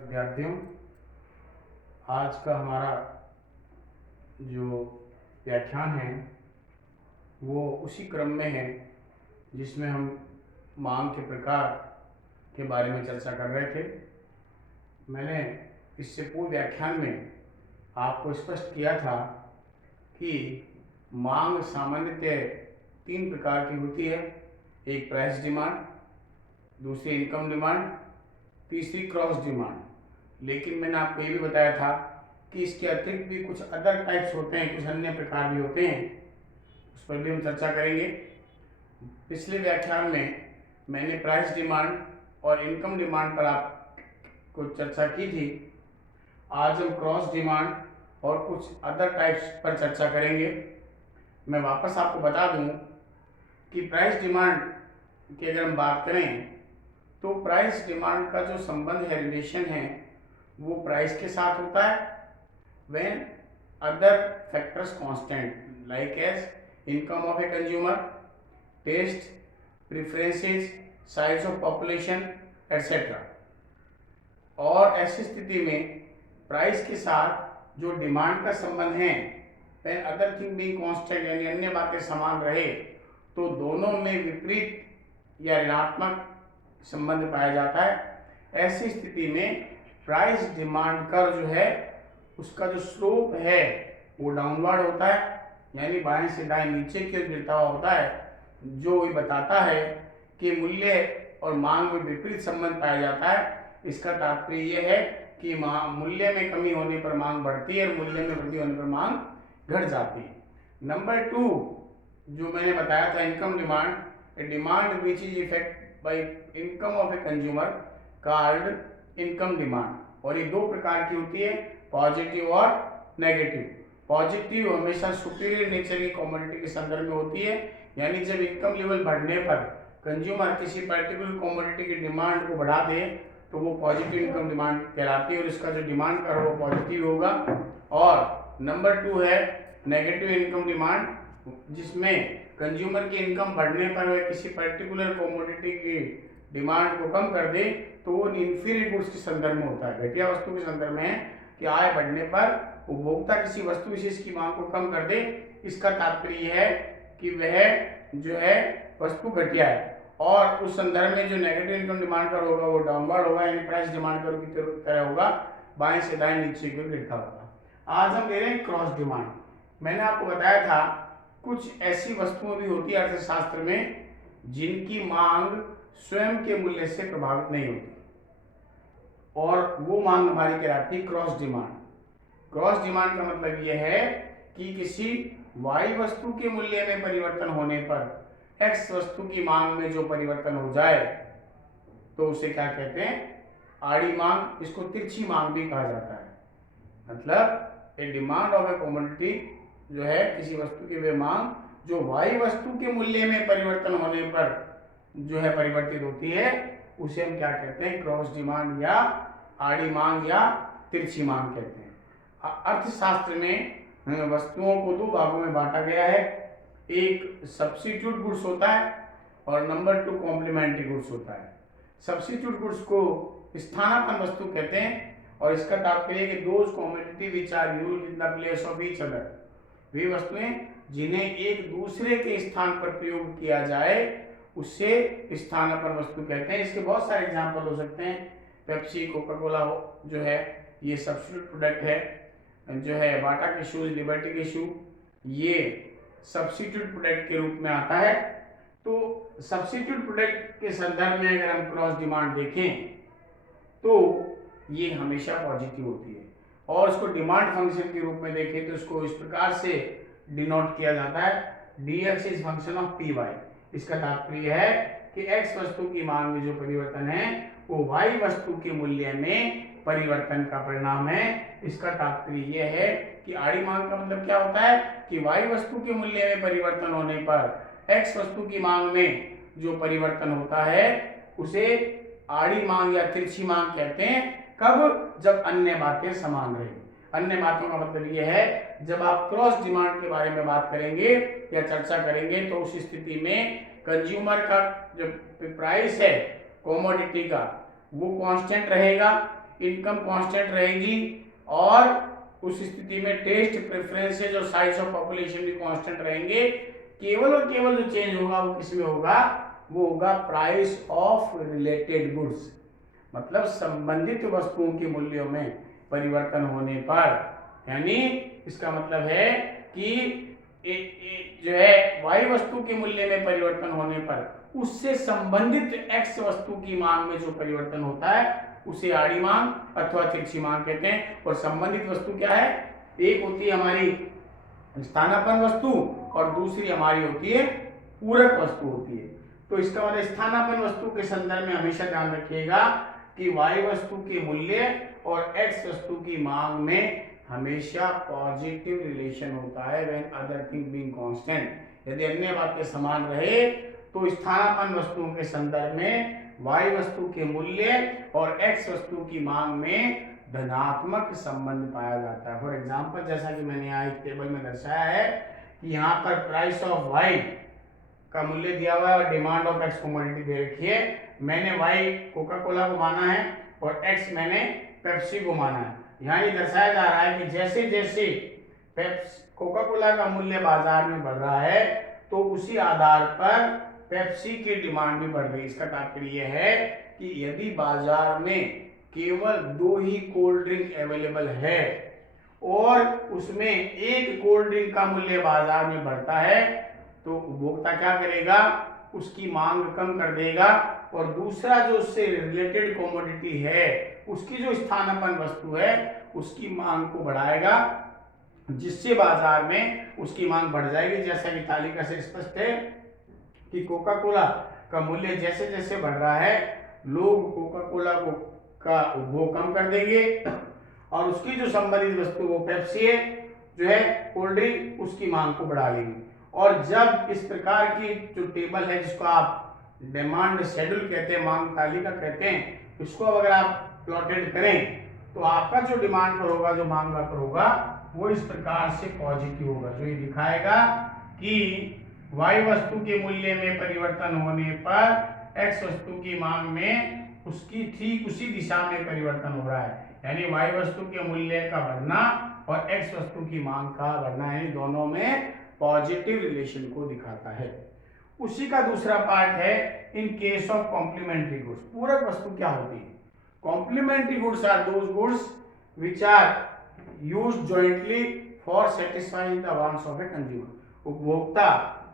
विद्यार्थियों, आज का हमारा जो व्याख्यान है वो उसी क्रम में है जिसमें हम मांग के प्रकार के बारे में चर्चा कर रहे थे। मैंने इससे पूर्व व्याख्यान में आपको स्पष्ट किया था कि मांग सामान्यतः 3 प्रकार की होती है। एक प्राइस डिमांड, दूसरी इनकम डिमांड, तीसरी क्रॉस डिमांड। लेकिन मैंने आपको ये भी बताया था कि इसके अतिरिक्त भी कुछ अदर टाइप्स होते हैं, कुछ अन्य प्रकार भी होते हैं, उस पर भी हम चर्चा करेंगे। पिछले व्याख्यान में मैंने प्राइस डिमांड और इनकम डिमांड पर आपको चर्चा की थी। आज हम क्रॉस डिमांड और कुछ अदर टाइप्स पर चर्चा करेंगे। मैं वापस आपको बता दूं कि प्राइस डिमांड की अगर हम बात करें तो प्राइस डिमांड का जो संबंध है, रिलेशन है, वो प्राइस के साथ होता है when other factors constant like as income of a consumer, taste, preferences, size of population etcetera. और ऐसी स्थिति में प्राइस के साथ जो डिमांड का संबंध है, when other thing being constant, यानी अन्य बातें समान रहे, तो दोनों में विपरीत या ऋणात्मक संबंध पाया जाता है। ऐसी स्थिति में प्राइस डिमांड कर्व जो है उसका जो स्लोप है वो डाउनवर्ड होता है, यानी बाएं से दाएं नीचे की ओर गिरता हुआ होता है, जो ये बताता है कि मूल्य और मांग में विपरीत संबंध पाया जाता है। इसका तात्पर्य यह है कि मूल्य में कमी होने पर मांग बढ़ती है और मूल्य में वृद्धि होने पर मांग घट जाती है। नंबर 2 जो मैंने बताया था, income demand, A demand which is effect bye income of a consumer called income demand. और ये 2 प्रकार की होती है, पॉजिटिव और नेगेटिव। पॉजिटिव हमेशा सुपीरियर नेचर की कमोडिटी के संदर्भ में होती है, यानी जब इनकम लेवल बढ़ने पर कंज्यूमर किसी पर्टिकुलर कमोडिटी की डिमांड को बढ़ा दे तो वो पॉजिटिव इनकम डिमांड कहलाती है और इसका जो डिमांड कर वो पॉजिटिव होगा। और नंबर 2 है नेगेटिव इनकम डिमांड, जिसमें कंज्यूमर की इनकम बढ़ने पर वह किसी पर्टिकुलर कमोडिटी की डिमांड को कम कर दे तो वो इन्फीरियर गुड्स के संदर्भ में होता है, घटिया वस्तु के संदर्भ में है कि आय बढ़ने पर उपभोक्ता किसी वस्तु विशेष की मांग को कम कर दे। इसका तात्पर्य है कि वह जो है वस्तु घटिया है। और उस संदर्भ में जो नेगेटिव इनकम डिमांड कर होगा वो डाउनवर्ड होगा, यानी प्राइस डिमांड कर की तरह होगा, बाएं से दाएं नीचे की ओर गिरता होगा। आज हम ले रहे हैं क्रॉस डिमांड। मैंने आपको बताया था कुछ ऐसी वस्तुएं भी होती है अर्थशास्त्र में जिनकी मांग स्वयं के मूल्य से प्रभावित नहीं होती, और वो मांग हमारी कहलाती है क्रॉस डिमांड। क्रॉस डिमांड का मतलब यह है कि किसी वाई वस्तु के मूल्य में परिवर्तन होने पर एक्स वस्तु की मांग में जो परिवर्तन हो जाए तो उसे क्या कहते हैं, आड़ी मांग। इसको तिरछी मांग भी कहा जाता है। मतलब ए डिमांड ऑफ ए कमोडिटी जो है किसी वस्तु की वे मांग जो वाई वस्तु के मूल्य में परिवर्तन होने पर जो है परिवर्तित होती है, उसे हम क्या कहते हैं, क्रॉस डिमांड या आड़ी मांग या तिरछी मांग कहते हैं। अर्थशास्त्र में वस्तुओं को 2 भागों में बांटा गया है। एक सब्स्टिट्यूट गुड्स होता है और नंबर 2 कॉम्प्लीमेंट्री गुड्स होता है। सब्स्टिट्यूट गुड्स को स्थानापन्न वस्तु कहते हैं और इसका तात्पर्य है कि those commodity which are used in the place of each other, वे वस्तुएं जिन्हें एक दूसरे के स्थान पर प्रयोग किया जाए उसे स्थानापन्न वस्तु कहते हैं। इसके बहुत सारे एग्जाम्पल हो सकते हैं। पेप्सी, कोका कोला जो है ये सब्स्टिट्यूट प्रोडक्ट है, जो है बाटा के शूज, लिबर्टी के शू, ये सब्स्टिट्यूट प्रोडक्ट के रूप में आता है। तो सब्स्टिट्यूट प्रोडक्ट के संदर्भ में अगर हम क्रॉस डिमांड देखें तो ये हमेशा पॉजिटिव होती है, और इसको डिमांड फंक्शन के रूप में देखें तो इसको इस प्रकार से डिनोट किया जाता है, dx is function of py। इसका तात्पर्य है कि x वस्तु की मांग में जो परिवर्तन है वो y वस्तु के मूल्य में परिवर्तन का परिणाम है। इसका तात्पर्य यह है कि आड़ी मांग का मतलब क्या होता है कि y वस्तु के मूल्य में परिवर्तन होने पर x वस्तु की मांग में जो परिवर्तन होता है उसे आड़ी मांग या तिरछी मांग कहते हैं। कब? जब अन्य बातें समान रहे। अन्य बातों का मतलब यह है जब आप क्रॉस डिमांड के बारे में बात करेंगे या चर्चा करेंगे तो उस स्थिति में कंज्यूमर का जो प्राइस है कमोडिटी का वो कांस्टेंट रहेगा, इनकम कांस्टेंट रहेगी और उस स्थिति में टेस्ट प्रेफरेंसेस और साइज ऑफ पॉपुलेशन भी कांस्टेंट रहेंगे। केवल और केवल जो चेंज होगा वो किसमें होगा, वो होगा प्राइस ऑफ रिलेटेड गुड्स, मतलब संबंधित वस्तुओं के मूल्यों में परिवर्तन होने पर। यानी इसका मतलब है कि जो है y वस्तु के मूल्य में परिवर्तन होने पर उससे संबंधित x वस्तु की मांग में जो परिवर्तन होता है उसे आड़ी मांग अथवा तिरछी मांग कहते हैं। और संबंधित वस्तु क्या है, एक होती है हमारी स्थानापन्न वस्तु और दूसरी हमारी होती है पूरक वस्तु होती है। तो इसका मतलब स्थानापन्न वस्तु के संदर्भ में हमेशा ध्यान रखिएगा कि y वस्तु के मूल्य और x वस्तु की मांग में हमेशा पॉजिटिव रिलेशन होता है when other thing being constant. यदि अन्य बातें समान रहे तो स्थानापन्न वस्तुओं के संदर्भ में y वस्तु के मूल्य और x वस्तु की मांग में धनात्मक संबंध पाया जाता है। फॉर एग्जाम्पल, जैसा कि मैंने यहाँ एक टेबल में दर्शाया है कि यहाँ पर प्राइस ऑफ y का मूल्य दिया हुआ है और डिमांड ऑफ x कमोडिटी दे रखी है। मैंने y कोका कोला को माना है और x मैंने पेप्सी को माना है। यहाँ ये दर्शाया जा रहा है कि जैसे जैसे कोका कोला का मूल्य बाजार में बढ़ रहा है तो उसी आधार पर पेप्सी की डिमांड भी बढ़ रही है। इसका तात्पर्य यह है कि यदि बाजार में केवल 2 ही कोल्ड ड्रिंक अवेलेबल है और उसमें एक कोल्ड ड्रिंक का मूल्य बाजार में बढ़ता है तो उपभोक्ता क्या करेगा, उसकी मांग कम कर देगा और दूसरा जो उससे रिलेटेड कमोडिटी है उसकी जो स्थानापन्न वस्तु है उसकी मांग को बढ़ाएगा, जिससे बाजार में उसकी मांग बढ़ जाएगी। जैसा कि तालिका से स्पष्ट है कि कोका कोला का मूल्य जैसे जैसे बढ़ रहा है लोग कोका कोला को का उपभोग कम कर देंगे और उसकी जो संबंधित वस्तु वो पेप्सी है जो है कोल्ड ड्रिंक, उसकी मांग को बढ़ा लेंगे। और जब इस प्रकार की जो टेबल है जिसको आप डिमांड शेड्यूल कहते हैं, मांग तालिका कहते हैं, इसको अगर आप प्लॉटेड करें तो आपका जो डिमांड पर होगा, जो मांग पर होगा, वो इस प्रकार से पॉजिटिव होगा, जो ये दिखाएगा कि y वस्तु के मूल्य में परिवर्तन होने पर x वस्तु की मांग में उसकी ठीक उसी दिशा में परिवर्तन हो रहा है। यानी y वस्तु के मूल्य का बढ़ना और x वस्तु की मांग का बढ़ना, यानी दोनों में पॉजिटिव रिलेशन को दिखाता है। उसी का दूसरा पार्ट है in case of complementary goods. पूरक वस्तु क्या होती है? Complementary goods are those goods which are used jointly for satisfying the wants of a consumer. उपभोक्ता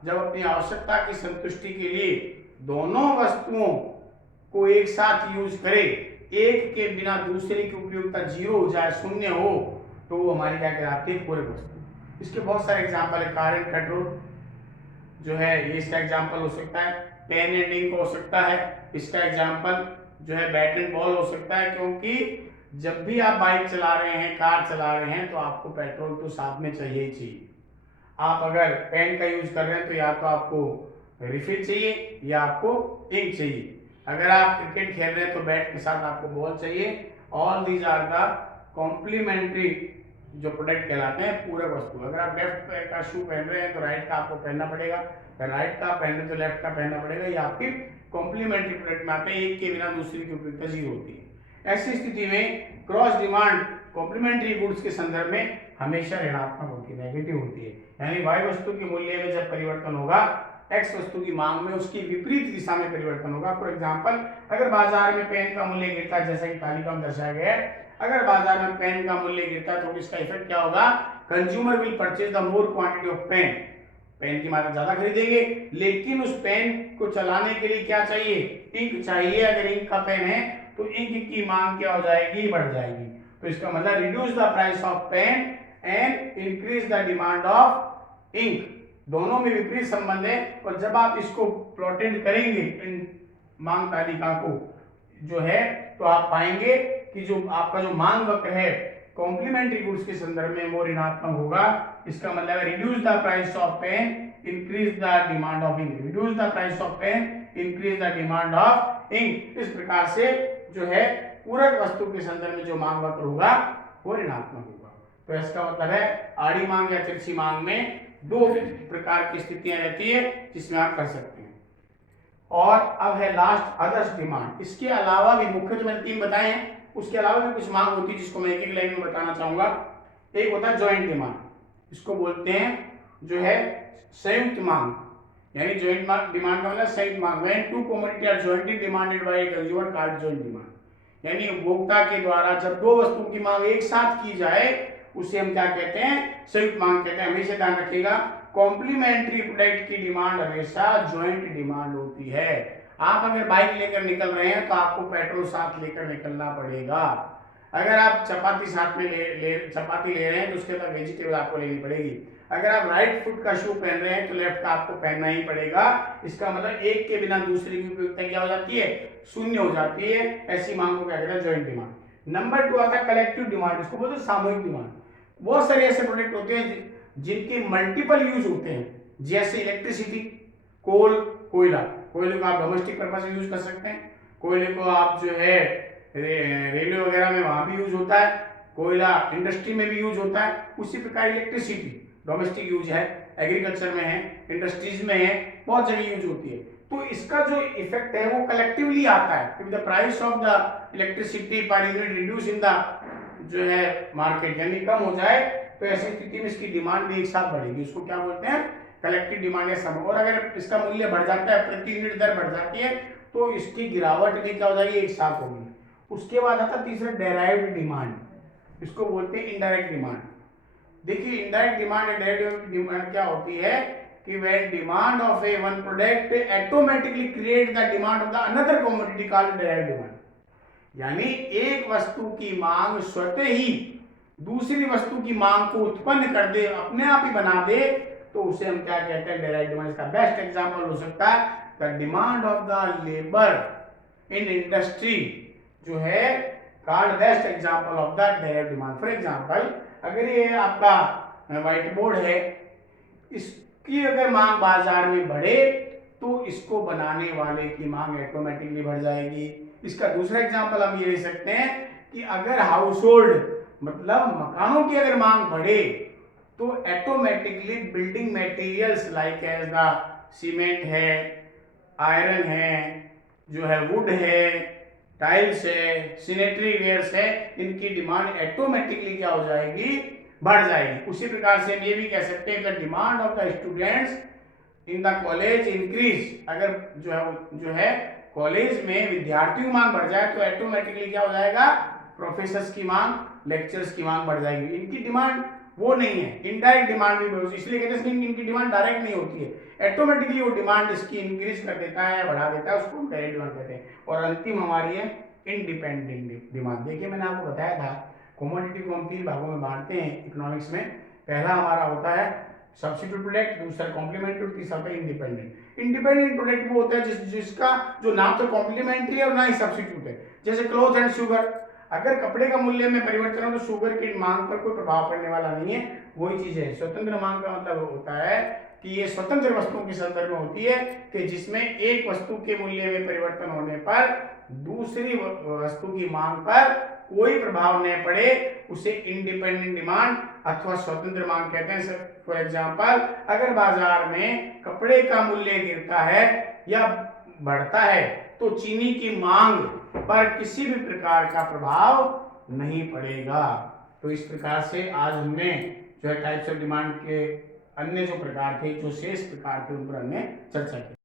जब अपनी आवश्यकता की संतुष्टि के लिए दोनों वस्तुओं को एक साथ यूज करे, एक के बिना दूसरे की उपयोगिता 0 हो जाए, शून्य हो, तो वो हमारी क्या कहलाती है? पूरक वस्तु। इसके बहुत सारे एग्जाम्पल है। कार एंड पेट्रोल जो है ये इसका एग्जाम्पल हो सकता है, पेन एंड इंक हो सकता है, इसका एग्जाम्पल जो है बैट एंड बॉल हो सकता है। क्योंकि जब भी आप बाइक चला रहे हैं, कार चला रहे हैं, तो आपको पेट्रोल तो साथ में चाहिए ही चाहिए। आप अगर पेन का यूज कर रहे हैं तो या तो आपको रिफिल चाहिए या आपको इंक चाहिए। अगर आप क्रिकेट खेल रहे हैं तो बैट के साथ आपको बॉल चाहिए। All these are the complementary जो प्रोडक्ट कहलाते हैं पूरक वस्तु। अगर आप लेफ्ट पैर का शू पहन रहे हैं तो राइट का आपको पहनना पड़ेगा, अगर राइट का पहन रहे तो लेफ्ट का पहनना पड़ेगा। ये आपकी कॉम्प्लीमेंट्री प्रोडक्ट में आते हैं, एक के बिना दूसरे की उपयोगिता 0 होती है। ऐसी स्थिति में क्रॉस डिमांड कॉम्प्लीमेंट्री गुड्स के संदर्भ में हमेशा ऋणात्मक होती है, नेगेटिव होती है। यानी y वस्तु के मूल्य में जब परिवर्तन होगा, x वस्तु की मांग में उसकी विपरीत दिशा में परिवर्तन होगा। फॉर एग्जांपल, अगर बाजार में पेन का मूल्य गिरता है, जैसा कि तालिका में दर्शाया गया है, अगर बाजार में पेन का मूल्य गिरता है तो इसका इफेक्ट क्या होगा? Consumer will purchase the more quantity of pen, pen की मात्रा ज्यादा खरीदेंगे, लेकिन उस पेन को चलाने के लिए क्या चाहिए? इंक चाहिए। अगर इंक का पेन है तो इंक की मांग क्या हो जाएगी? बढ़ जाएगी। तो इसका मतलब reduce the price of pen and increase the demand of ink. दोनों में विपरीत संबंध है। और जब आप इसको प्लॉटेड करेंगे इन मांग तालिका को जो है, तो आप पाएंगे कि जो आपका जो मांग वक्र है कॉम्प्लीमेंट्री गुड्स के संदर्भ में वो ऋणात्मक होगा। इसका मतलब है reduce the price of pen, increase the demand of ink. Reduce the price of pen, increase the demand of ink. इस प्रकार से जो है पूरक वस्तु के संदर्भ में जो मांग वक्र होगा वो ऋणात्मक होगा। तो इसका मतलब है आड़ी मांग या तिरछी मांग में 2 प्रकार की स्थितियां रहती है जिसमें आप कर सकते हैं। और अब है लास्ट अदर्स डिमांड। इसके अलावा भी मुख्य तो मैंने 3 बताए हैं, उसके अलावा भी कुछ मांग होती है जिसको मैं एक एक लाइन में बताना चाहूंगा। एक होता है जॉइंट डिमांड, इसको बोलते हैं जो है संयुक्त मांग, यानी जॉइंट डिमांड का मतलब संयुक्त मांग। When two commodity are jointly demanded by a consumer called joint demand, यानी उपभोक्ता के द्वारा जब दो वस्तुओं की मांग एक साथ की जाए उसे हम क्या कहते हैं, संयुक्त मांग कहते हैं। हमेशा ध्यान रखिएगा, कॉम्प्लीमेंट्री प्रोडक्ट की डिमांड हमेशा जॉइंट डिमांड होती है। आप अगर बाइक लेकर निकल रहे हैं तो आपको पेट्रोल साथ लेकर निकलना पड़ेगा। अगर आप चपाती साथ में चपाती ले रहे हैं तो उसके साथ वेजिटेबल आपको लेनी पड़ेगी। अगर आप राइट फुट का शू पहन रहे हैं तो लेफ्ट का आपको पहनना ही पड़ेगा। इसका मतलब एक के बिना दूसरे की उपयोगिता क्या हो जाती है, शून्य हो जाती है। ऐसी मांग को क्या कहते हैं, जॉइंट डिमांड। नंबर 2 आता है कलेक्टिव डिमांड, इसको बोलते हैं सामूहिक डिमांड। बहुत सारे ऐसे प्रोडक्ट होते हैं जिनके मल्टीपल यूज होते हैं, जैसे इलेक्ट्रिसिटी, कोयला। कोयले को आप डोमेस्टिक पर्पज में यूज कर सकते हैं, कोयले को आप जो है रेलवे वगैरह में वहां भी यूज होता है, कोयला इंडस्ट्री में भी यूज होता है। उसी प्रकार इलेक्ट्रिसिटी डोमेस्टिक यूज है, एग्रीकल्चर में है, इंडस्ट्रीज में है, बहुत जगह यूज होती है। तो इसका जो इफेक्ट है वो कलेक्टिवली आता है। If the price of the electricity per unit reduce in the जो है मार्केट, यानी कम हो जाए, तो ऐसी स्थिति में इसकी डिमांड भी एक साथ बढ़ेगी। उसको क्या बोलते हैं, कलेक्टिव डिमांड या सम। और अगर इसका मूल्य बढ़ जाता है, प्रति यूनिट दर बढ़ जाती है, तो इसकी गिरावट भी क्या हो जाएगी, एक साथ होगी। उसके बाद आता तीसरा डेराइव्ड डिमांड, इसको बोलते हैं इनडायरेक्ट डिमांड। देखिए indirect demand and direct demand क्या होती है कि when demand of A one product automatically create the demand of the another commodity called direct demand, यानी एक वस्तु की मांग स्वतः ही दूसरी वस्तु की मांग को उत्पन्न कर दे, अपने आप ही बना दे, तो उसे हम क्या कहते हैं, डायरेक्ट डिमांड। इसका बेस्ट एग्जांपल हो सकता है the demand of the labour in industry, जो है called best example of the direct demand. For example, अगर ये आपका व्हाइट बोर्ड है, इसकी अगर मांग बाजार में बढ़े तो इसको बनाने वाले की मांग ऑटोमेटिकली बढ़ जाएगी। इसका दूसरा एग्जांपल हम ये ले सकते हैं कि अगर हाउस होल्ड मतलब मकानों की अगर मांग बढ़े तो automatically building materials like as the cement है, आयरन है, जो है वुड है, टाइल्स है, सैनिटरी वेयर्स है, इनकी डिमांड ऑटोमेटिकली क्या हो जाएगी, बढ़ जाएगी। उसी प्रकार से हम ये भी कह सकते हैं कि demand of the students in the college increase, अगर जो है कॉलेज में विद्यार्थियों की मांग बढ़ जाए तो ऑटोमेटिकली क्या हो जाएगा, प्रोफेसर्स की मांग, लेक्चर्स की मांग बढ़ जाएगी। इनकी डिमांड वो नहीं है, इनडायरेक्ट डिमांड भी बढ़, इसलिए कहते हैं इनकी डिमांड डायरेक्ट नहीं होती है, ऑटोमेटिकली वो डिमांड इसकी इंक्रीज कर देता है, बढ़ा देता है, उसको हम डायरेक्ट डिमांड कहते हैं। और अंतिम हमारी है इंडिपेंडेंट डिमांड। देखिए मैंने आपको बताया था कमोडिटी को हम 3 भागों में बांटते हैं इकोनॉमिक्स में। पहला हमारा होता है सब्स्टिट्यूट प्रोडक्ट, दूसरा कॉम्प्लीमेंट्री, तीसरा होता है इंडिपेंडेंट। इंडिपेंडेंट प्रोडक्ट वो होता है जिसका जो ना तो कॉम्प्लीमेंट्री है और ना ही सब्स्टिट्यूट है, जैसे क्लॉथ एंड शुगर। अगर कपड़े का मूल्य में परिवर्तन हो तो शुगर की मांग पर कोई प्रभाव पड़ने वाला नहीं है, वही चीज है। स्वतंत्र मांग का मतलब होता है कि ये स्वतंत्र वस्तुओं के संदर्भ में होती है कि जिसमें एक वस्तु के मूल्य में परिवर्तन होने पर दूसरी वस्तु की मांग पर कोई प्रभाव नहीं पड़े, उसे इंडिपेंडेंट डिमांड अथवा स्वतंत्र मांग कहते हैं। फॉर एग्जांपल, अगर बाजार में कपड़े का मूल्य गिरता है या बढ़ता है तो चीनी की मांग पर किसी भी प्रकार का प्रभाव नहीं पड़ेगा। तो इस प्रकार से आज हमने जो है टाइप्स ऑफ डिमांड के अन्य जो प्रकार थे, जो शेष प्रकार थे, उन पर हमने चर्चा की।